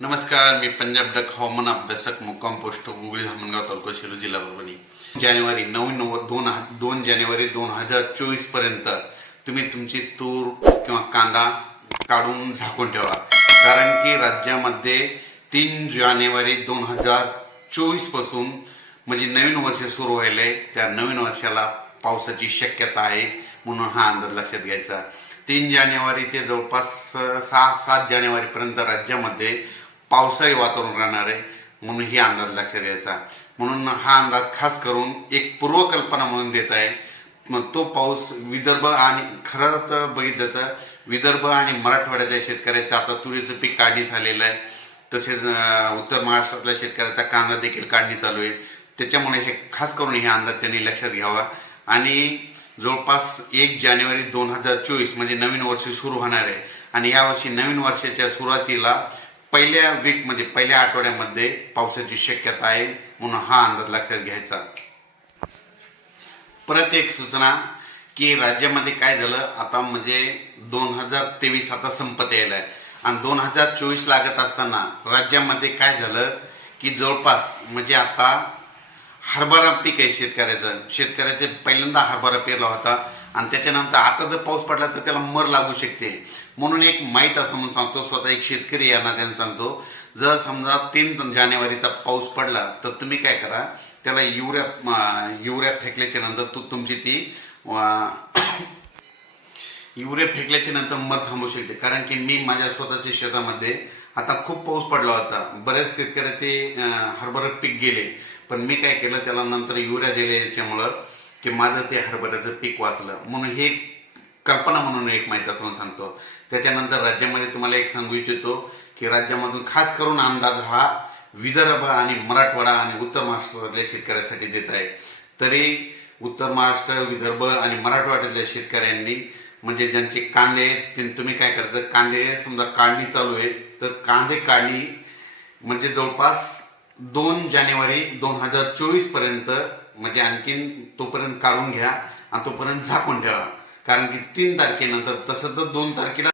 नमस्कार मी पंजाब डक हवामान अभ्यासक मुक्काम पोस्ट उगळी धामणगाव तालुका शेलू जिल्हा परभणी. जानेवारी नऊ नऊ दोन दोन जानेवारी दोन हजार चोवीसपर्यंत तुम्ही तुमची तूर किंवा कांदा काढून झाकून ठेवा. कारण की राज्यामध्ये तीन जानेवारी दोन हजार चोवीसपासून म्हणजे नवीन वर्ष सुरू व्हायलंय. त्या नवीन वर्षाला पावसाची शक्यता आहे म्हणून हा अंदाज लक्षात घ्यायचा. तीन जानेवारी ते जवळपास सहा सात जानेवारीपर्यंत राज्यामध्ये पावसाळी वातावरण राहणार आहे. म्हणून ही अंदाज लक्षात द्यायचा म्हणून हा अंदाज खास करून एक पूर्वकल्पना म्हणून देत आहे. मग तो पाऊस विदर्भ आणि खरं तर बघितलं तर विदर्भ आणि मराठवाड्यातल्या शेतकऱ्याचं आता तुरीचं पीक काढणी झालेलं आहे. तसेच उत्तर महाराष्ट्रातल्या शेतकऱ्याचा कांदा देखील काढणी चालू आहे. त्याच्यामुळे हे खास करून हे अंदाज त्यांनी लक्षात घ्यावा. आणि जवळपास एक जानेवारी दोन हजार चोवीस म्हणजे नवीन वर्ष सुरू होणार आहे. आणि यावर्षी नवीन वर्षाच्या सुरुवातीला पहिल्या वीक पहिल्या आठवड्यामध्ये पावसाची शक्यता आहे म्हणून हा अंदाज लक्षात घ्यायचा. परत एक सूचना की राज्यामध्ये काय झालं आता म्हणजे दोन हजार तेवीस आता संपत यायला आहे. आणि दोन हजार चोवीस लागत असताना राज्यामध्ये काय झालं की जवळपास म्हणजे आता हरभरा पीक आहे शेतकऱ्याचं. शेतकऱ्याचे पहिल्यांदा हरभरा पेरला होता. आणि त्याच्यानंतर आता जर पाऊस पडला तर त्याला मर लागू शकते. म्हणून एक माहीत असं म्हणून सांगतो स्वतः एक शेतकरी या नात्याने सांगतो जर समजा तीन जानेवारीचा पाऊस पडला तर तुम्ही काय करा त्याला युरिया युरिया फेकल्याच्या नंतर तू तुमची ती युरिया फेकल्याच्या नंतर मर थांबू शकते. कारण की मी माझ्या स्वतःच्या शेतामध्ये आता खूप पाऊस पडला होता. बऱ्याच शेतकऱ्याचे अं, हरभरा पीक गेले. पण मी काय केलं त्याला नंतर युरिया दिल्याच्यामुळं की माझं ते हरभऱ्याचं पीक वाचलं. म्हणून हे कल्पना म्हणून एक माहीत असं सांगतो. त्याच्यानंतर राज्यामध्ये तुम्हाला एक सांगू इच्छितो की राज्यामधून खास करून अंदाज हा विदर्भ आणि मराठवाडा आणि उत्तर महाराष्ट्रातल्या शेतकऱ्यासाठी देत आहे. तरी उत्तर महाराष्ट्र विदर्भ आणि मराठवाड्यातल्या शेतकऱ्यांनी म्हणजे ज्यांचे कांदे ते तुम्ही काय करता? कांदे समजा काढणी चालू आहे तर कांदे काढणी म्हणजे जवळपास दोन जानेवारी दोन हजार चोवीसपर्यंत म्हणजे आणखीन तोपर्यंत काढून घ्या आणि तोपर्यंत झाकून ठेवा. कारण की तीन तारखेनंतर तसं तर दोन तारखेला